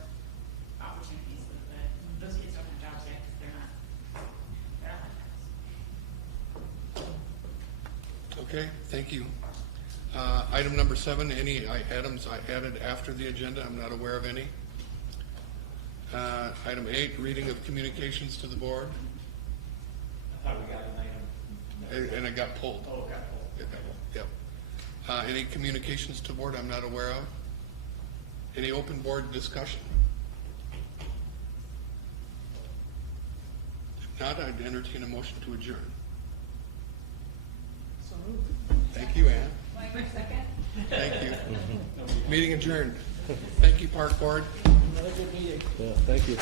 opportunities so that those kids don't have jobs yet because they're not lifeguards. Okay, thank you. Item number 7, any items I added after the agenda? I'm not aware of any. Item 8, reading of communications to the board. I thought we got an item. And it got pulled. Oh, it got pulled. It got pulled, yep. Any communications to board I'm not aware of? Any open board discussion? If not, I'd entertain a motion to adjourn. So moved. Thank you, Ann. Second. Thank you. Meeting adjourned. Thank you, Park Board. Another good meeting. Yeah, thank you.